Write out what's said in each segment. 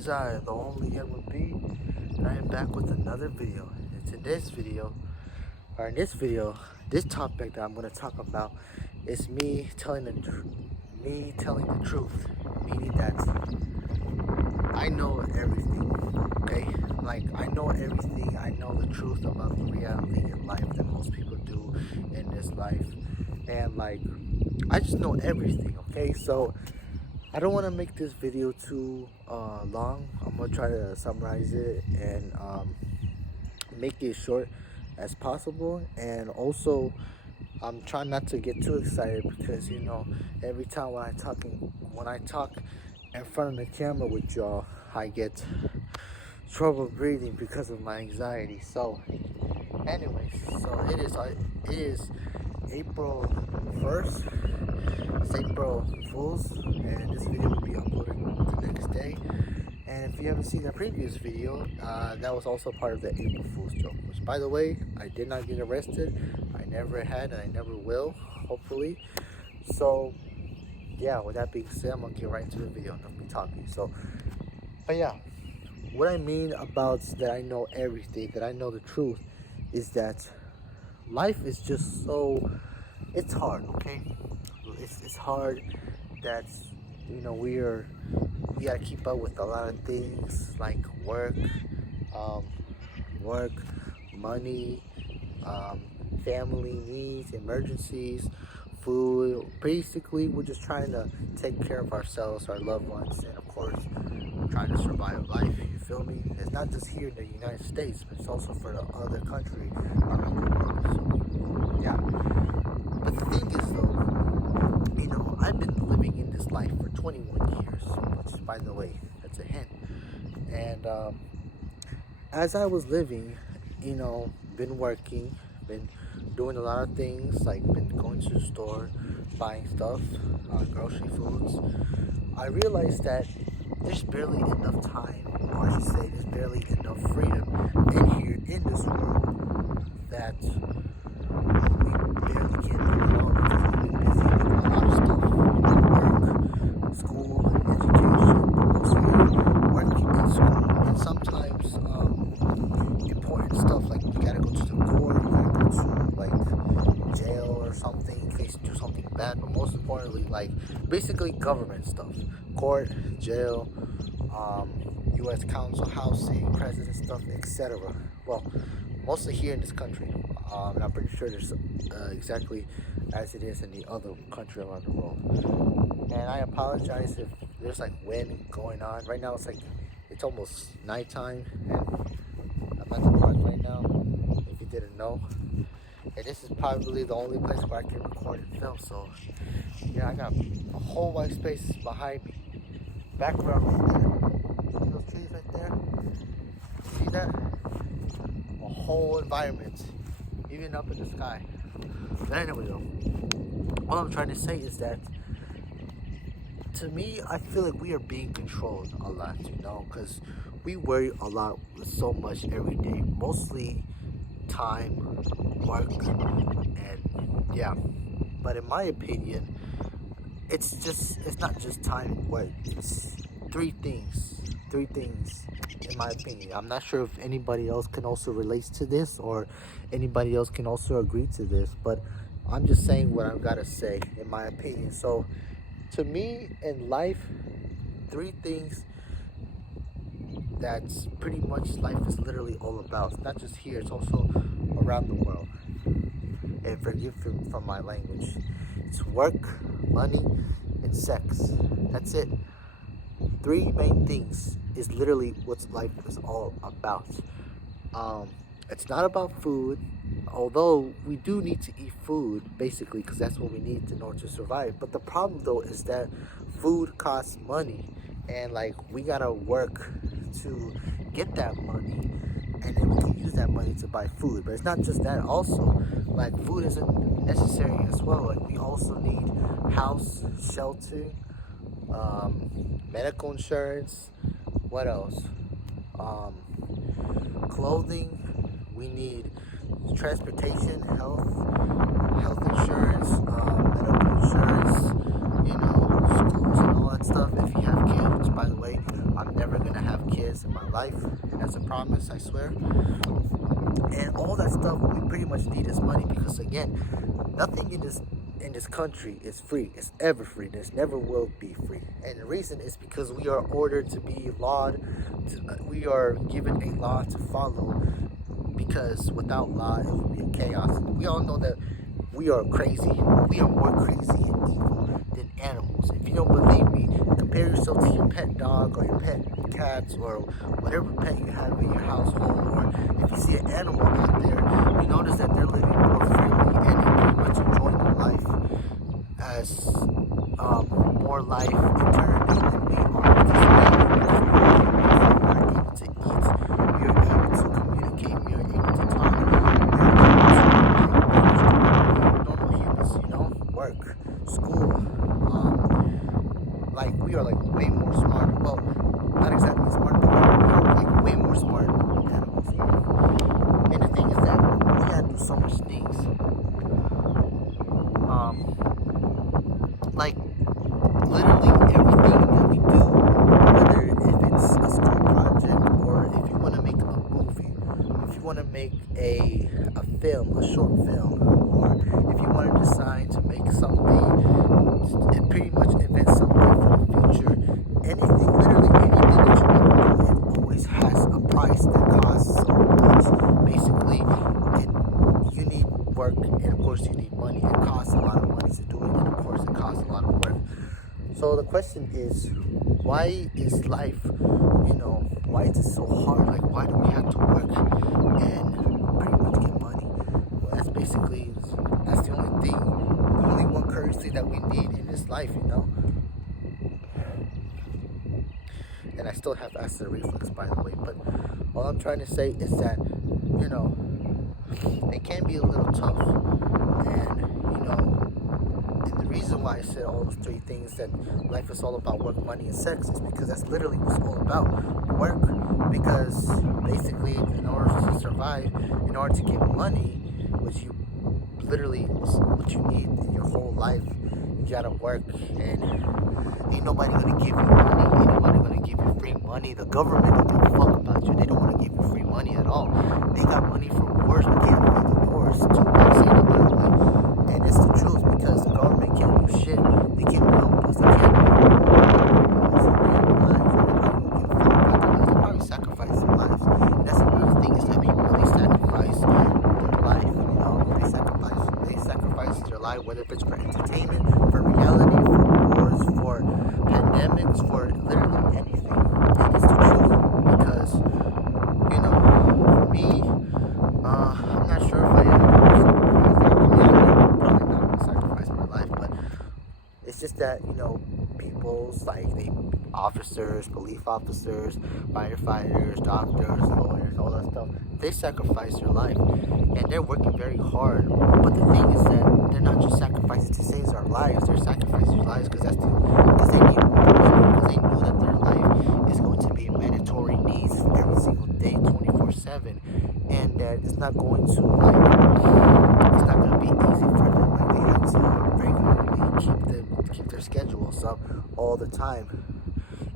is I, the only EdwinB, and I am back with another video. And in this video, this topic that I'm going to talk about is me telling the truth, meaning that I know everything, okay? Like, I know everything. I know the truth about the reality in life that most people do in this life, and like, I just know everything, okay? So I don't want to make this video too long. I'm going to try to summarize it and make it short as possible. And also, I'm trying not to get too excited because, you know, every time when I talk in front of the camera with y'all, I get trouble breathing because of my anxiety. So anyways, so it is April 1st. It's April Fool's, and this video will be uploaded the next day. And if you haven't seen the previous video, that was also part of the April Fool's joke, which, by the way, I did not get arrested. I never had, and I never will, hopefully. So yeah, with that being said, I'm gonna get right into the video and I'll be talking. So, but yeah, what I mean about that I know everything, that I know the truth, is that life is just so, it's hard, okay? It's hard that, you know, we gotta keep up with a lot of things like work, money, family needs, emergencies, food. Basically, we're just trying to take care of ourselves, our loved ones, and of course, trying to survive life. You feel me? It's not just here in the United States, but it's also for the other country around the world. So yeah. But the thing is, though, you know, I've been living in this life for 21 years, which, by the way, that's a hint. And as I was living, you know, been working, been doing a lot of things, like been going to the store, buying stuff, grocery foods, I realized that there's barely enough time, or I should say there's barely enough freedom in here, in this world, that we barely can do it all because we've been busy with a lot of stuff, work, school, education, but mostly working in school, and sometimes important stuff like you gotta go to the court, you gotta go to like jail or something in case you do something bad, but most importantly, like basically government stuff, court, jail, U.S. Council, housing, president stuff, etc. Well, mostly here in this country, and I'm pretty sure there's exactly as it is in the other country around the world. And I apologize if there's like wind going on. Right now it's almost nighttime, and I'm at the park right now, if you didn't know. And this is probably the only place where I can record and film. So yeah, I got a whole white space behind me. Background right there. See those trees right there? See that? A whole environment, even up in the sky. But anyway, though, what I'm trying to say is that, to me, I feel like we are being controlled a lot, you know, because we worry a lot with so much every day, mostly time, work, and yeah. But in my opinion, it's not just time and work. It's three things in my opinion. I'm not sure if anybody else can also relate to this, or anybody else can also agree to this, but I'm just saying what I've got to say in my opinion. So to me, in life, three things that's pretty much life is literally all about. It's not just here, it's also around the world. And forgive from my language. It's work, money, and sex. That's it. Three main things is literally what life is all about. It's not about food, although we do need to eat food, basically, because that's what we need in order to survive. But the problem, though, is that food costs money, and like we gotta work to get that money, and then we can use that money to buy food. But it's not just that. Also, like, food isn't necessary as well. Like, we also need house, shelter, medical insurance. What else? Clothing. We need transportation, health insurance, medical insurance, you know, schools and all that stuff. If you have kids, by the way, I'm never gonna have life, and that's a promise, I swear. And all that stuff we pretty much need is money, because again, nothing in this country is free. It's ever free. This never will be free. And the reason is because we are ordered to be lawed. We are given a law to follow, because without law it would be a chaos. We all know that we are crazy. We are more crazy and evil than animals. If you don't believe me, compare yourself to your pet dog or your pet cats or whatever pet you have in your household. Or if you see an animal out there, you notice that they're living more freely and pretty much enjoying their life as more life in turn than we are. We are able to eat, we are able to communicate, we are able to talk, we are able to normal humans, work, school. Like we are like way more smart. Well, not exactly smart, but we are like way more smart than animals. And the thing is that we gotta do so much things. Like literally everything that we do, whether if it's a school project or if you want to make a movie, if you want to make a film, a short film, or if you want to decide to make something, it pretty much invent something for the future, anything, literally anything that you want to do, it always has a price that costs so much. Basically, you need work, and of course you need money. It costs a lot of money to do it, and of course it costs a lot of work. So the question is, why is life, why is it so hard? Like, why do we have to work and pretty much get money? Well, that's the only thing, the only one currency that we need in this life, And I still have acid reflux, by the way, but all I'm trying to say is that, it can be a little tough, and the reason why I said all those three things, that life is all about work, money, and sex, is because that's literally what it's all about. Work, because basically in order to survive, in order to get money, which you literally what you need in your whole life, you gotta work, and ain't nobody gonna give you money, ain't nobody gonna give you free money. The government don't give a fuck about you. They don't want to give you free money at all. They got money for wars, but they don't open the doors to say nobody. And it's the truth, because the government can't do shit. They can't help us. They can't probably sacrifice their lives. And that's another thing, is that people, they sacrifice their life. They sacrifice their life, whether it's for entertainment, for reality, for wars, for pandemics, for literally anything. And it's the truth, because for me, I'm not sure if I am. I'm probably not going to sacrifice my life, but it's just that, people's like officers, police officers, firefighters, doctors, lawyers, all that stuff, they sacrifice their life, and they're working very hard. But the thing is that they're not just sacrificing to save our lives; they're sacrificing their lives because they need more money, because they know that their life is going to be mandatory needs every single day, 24/7, and that it's not going to it's not going to be easy for them. Like, they have to regularly keep their schedules up all the time.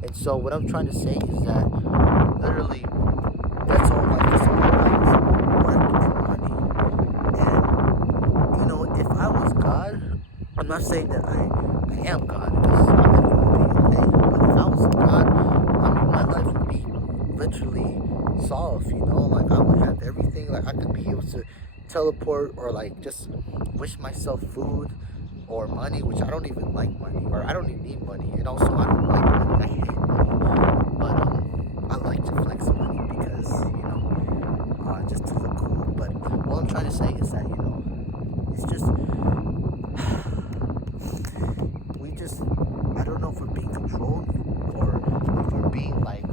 And so what I'm trying to say is that literally that's all life is all about, work and money. And if I was God, I'm not saying that I am God, because I'm going to be okay. But if I was God, my life would be literally solved. Like, I would have everything. Like, I could be able to teleport, or like just wish myself food or money, which I don't even like money, or I don't even need money, and also I don't like money. I hate money, but I like to flex money because just to look cool. But what I'm trying to say is that it's just I don't know if we're being controlled, or if we're being like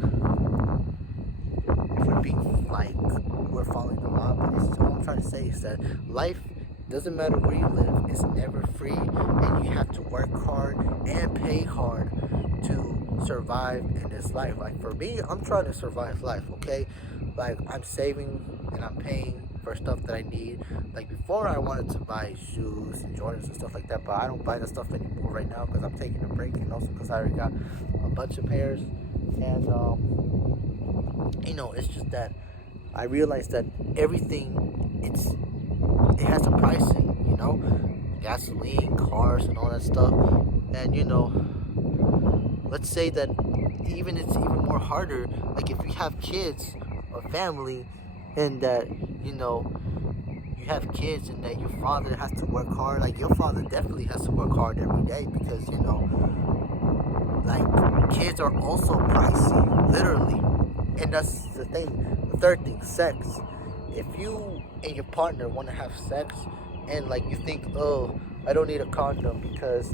we're following the law. But all I'm trying to say is that life doesn't matter where you live, it's never free, and you have to work hard and pay hard to survive in this life. Like, for me, I'm trying to survive life, okay? Like, I'm saving and I'm paying for stuff that I need. Like before, I wanted to buy shoes and Jordans and stuff like that, but I don't buy that stuff anymore right now because I'm taking a break, and also because I already got a bunch of pairs. And it's just that I realized that everything it has a pricing, gasoline, cars, and all that stuff. And let's say that it's even more harder. Like if you have kids or family, and that you have kids, and that your father has to work hard. Like your father definitely has to work hard every day because like kids are also pricey, literally. And that's the thing. The third thing, sex. If you and your partner want to have sex, and like you think, oh, I don't need a condom because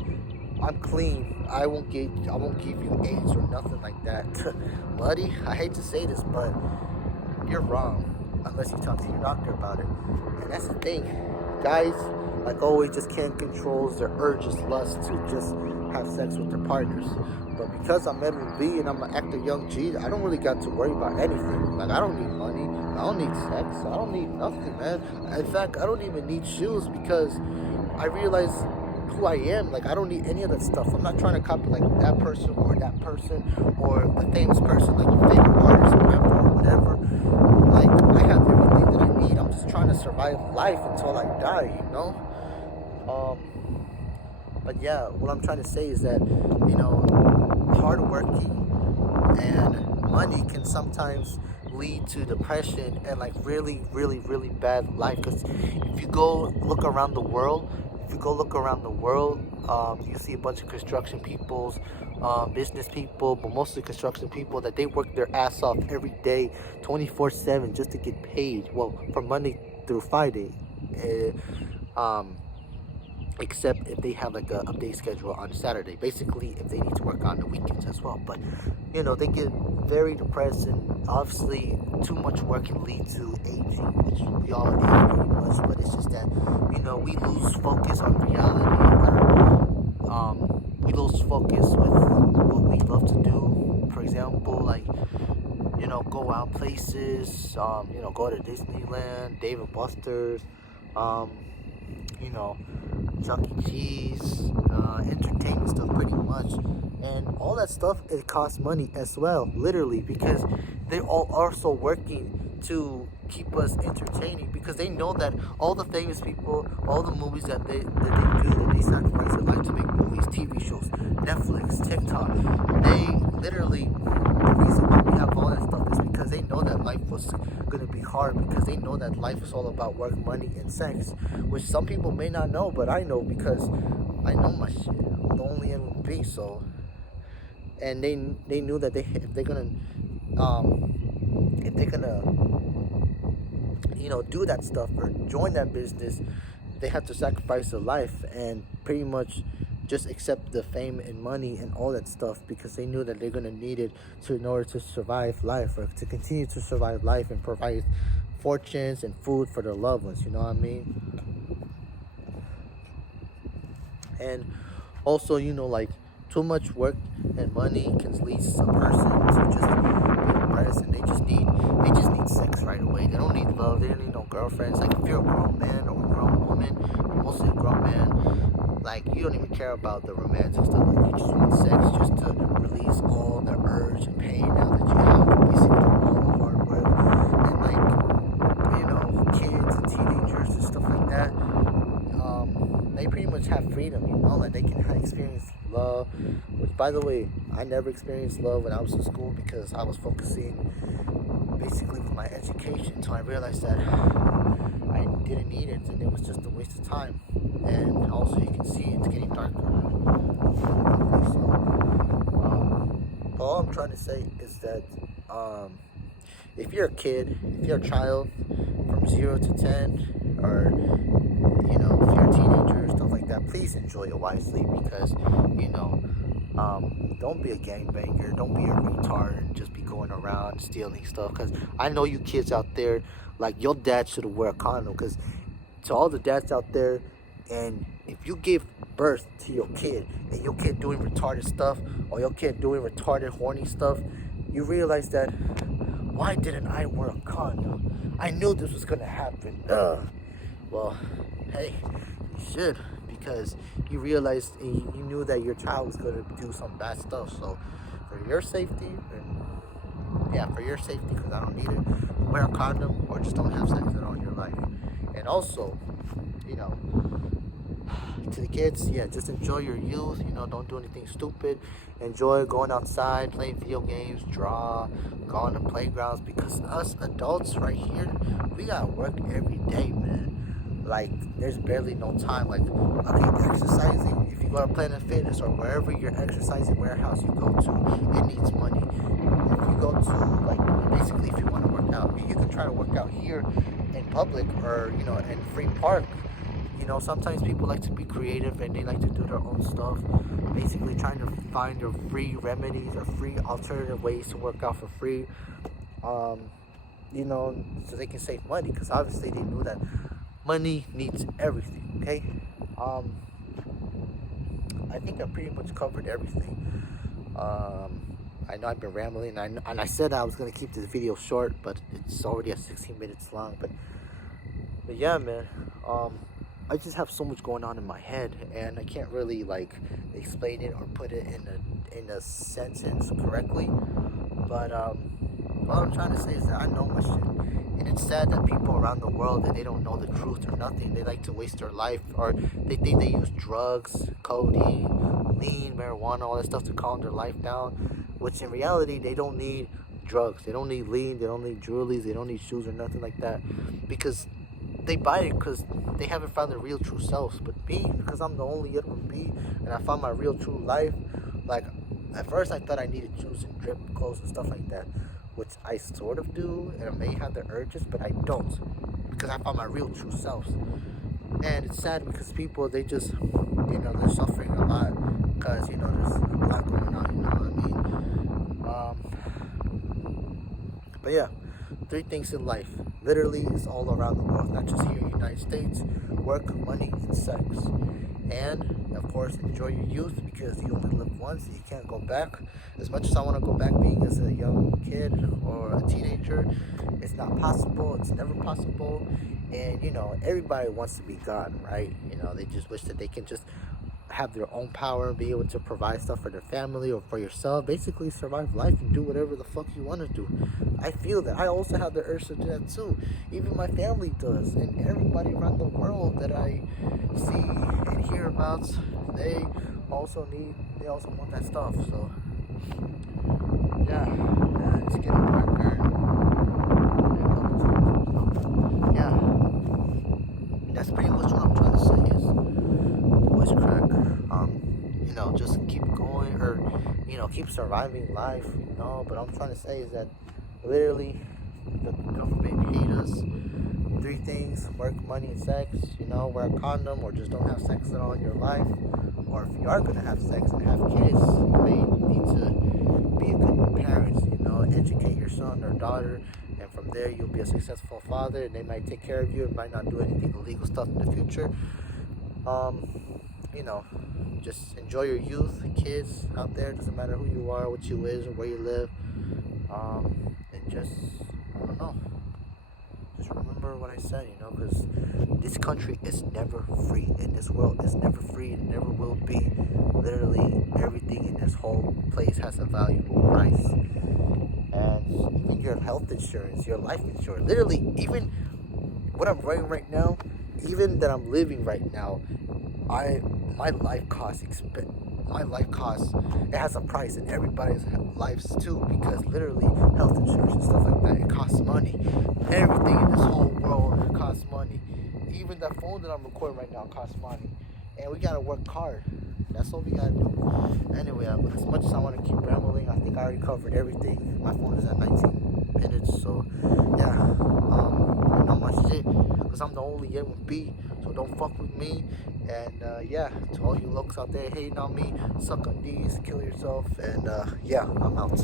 I'm clean, I won't give you AIDS or nothing like that. Buddy, I hate to say this, but you're wrong unless you talk to your doctor about it. And that's the thing. Guys, like always, just can't control their urges, lust to just have sex with their partners. But because I'm EdwinB and I'm an actor young G, I don't really got to worry about anything. Like I don't need money, I don't need sex, I don't need nothing, man. In fact, I don't even need shoes because I realize who I am. Like I don't need any of that stuff. I'm not trying to copy like that person or the famous person, like your favorite artist or rapper or whatever. Like I have everything that I need. I'm just trying to survive life until I die, But yeah, what I'm trying to say is that, hard working and money can sometimes lead to depression and like really, really, really bad life. Because if you go look around the world, you see a bunch of construction peoples, business people, but mostly construction people, that they work their ass off every day, 24/7, just to get paid. Well, from Monday through Friday, except if they have like a update schedule on Saturday. Basically, if they need to work on the weekends as well. But they get very depressed, and obviously too much work can lead to aging, which we all age pretty much. But it's just that we lose focus on reality. We lose focus with what we love to do. For example, like go out places. Go to Disneyland, Dave and Buster's. Chuck E. Cheese, entertainment stuff pretty much. And all that stuff, it costs money as well, literally, because they're all also working to keep us entertaining, because they know that all the famous people, all the movies that they sacrifice their life to make movies, TV shows, Netflix, TikTok, they literally, the reason why we have all that stuff is because they know that life was going to be hard, because they know that life is all about work, money, and sex, which some people may not know, but I know, because I know my shit. I'm the only EdwinB, so, and they knew that if they're gonna do that stuff or join that business, they have to sacrifice their life and pretty much just accept the fame and money and all that stuff, because they knew that they're gonna need it in order to survive life, or to continue to survive life and provide fortunes and food for their loved ones. You know what I mean? And also, like too much work and money can lead a person to just be depressed, and they just need sex right away. They don't need love. They don't need no girlfriends. Like if you're a grown man or a grown woman, mostly a grown man, like you don't even care about the romantic stuff. Like you just want sex just to release all the urge and pain now that you have basically all the hard work. And like kids and teenagers and stuff like that, they pretty much have freedom, like they can experience love, which, by the way, I never experienced love when I was in school, because I was focusing basically with my education until I realized that I didn't need it, and it was just a waste of time. And also, you can see it's getting darker. So, all I'm trying to say is that if you're a kid, if you're a child from 0 to 10, or if you're a teenager, stuff like that, please enjoy it wisely, because don't be a gangbanger, don't be a retard and just be going around stealing stuff. Because I know you kids out there, like, your dad should wear a condom. Because to all the dads out there, and if you give birth to your kid and your kid doing retarded stuff, or your kid doing retarded horny stuff, you realize that Why didn't I wear a condom? I knew this was gonna happen. Ugh. Well, hey, you should, because you realized and you knew that your child was gonna do some bad stuff. So for your safety, and yeah, for your safety, because I don't need it, wear a condom or just don't have sex at all in your life. And also, you know, to the kids, yeah, just enjoy your youth. You know, don't do anything stupid. Enjoy going outside, playing video games, draw, go on the playgrounds. Because us adults right here, we gotta work every day, man. Like, there's barely no time. Like, okay, exercising. If you go to Planet Fitness or wherever your exercising warehouse you go to, it needs money. If you go to, like, basically, if you want to work out, you can try to work out here in public or, you know, in free park. You know, sometimes people like to be creative and they like to do their own stuff, basically trying to find their free remedies or free alternative ways to work out for free, you know, so they can save money, because obviously they knew that money needs everything, okay? I think I pretty much covered everything. I know I've been rambling, and I said I was going to keep this video short, but it's already at 16 minutes long, but yeah, man, I just have so much going on in my head, and I can't really like explain it or put it in a sentence correctly. But what I'm trying to say is that I know my shit, and it's sad that people around the world that they don't know the truth or nothing. They like to waste their life, or they think they use drugs, codeine, lean, marijuana, all that stuff to calm their life down. Which in reality, they don't need drugs, they don't need lean, they don't need jewelry, they don't need shoes or nothing like that, because they buy it because they haven't found their real true selves. But me, because I'm the only EdwinB, and I found my real true life. Like, at first I thought I needed shoes and drip clothes and stuff like that, which I sort of do, and I may have the urges, but I don't, because I found my real true self. And it's sad because people, they just, you know, they're suffering a lot because, you know, there's a lot going on, you know what I mean? But yeah, 3 things in life. Literally, it's all around the world, not just here in the United States. Work, money, and sex. And, of course, enjoy your youth, because you only live once. You can't go back. As much as I want to go back being as a young kid or a teenager, it's not possible. It's never possible. And, you know, everybody wants to be God, right? You know, they just wish that they can just have their own power and be able to provide stuff for their family or for yourself. Basically survive life and do whatever the fuck you want to do. I feel that. I also have the urge to do that too. Even my family does, and everybody around the world that I see and hear about, they also want that stuff. So yeah, it's getting darker. Yeah, that's pretty much what I'm trying to say is, voice crack, you know, just keep going, or, you know, keep surviving life, you know. But I'm trying to say is that literally the government hate us. 3 things: work, money, and sex. You know, wear a condom, or just don't have sex at all in your life. Or if you are gonna have sex and have kids, you may need to be a good parent, you know, educate your son or daughter, and from there you'll be a successful father, and they might take care of you and might not do anything illegal stuff in the future. You know, just enjoy your youth. Kids out there, doesn't matter who you are, what you is, or where you live, and just, I don't know, just remember what I said, you know, because this country is never free, and this world is never free, and never will be. Literally everything in this whole place has a valuable price, and even your health insurance, your life insurance, literally even what I'm writing right now, even that I'm living right now, my life costs, it has a price, and everybody's lives too, because literally health insurance and stuff like that, it costs money. Everything in this whole world costs money. Even the phone that I'm recording right now costs money, and we gotta work hard. That's what we gotta do. Anyway, as much as I want to keep rambling, I think I already covered everything. My phone is at 19 minutes, so yeah, I know my shit, because I'm the only EdwinB, so don't fuck with me. And yeah, to all you looks out there hating on me, suck on these, kill yourself, and yeah, I'm out.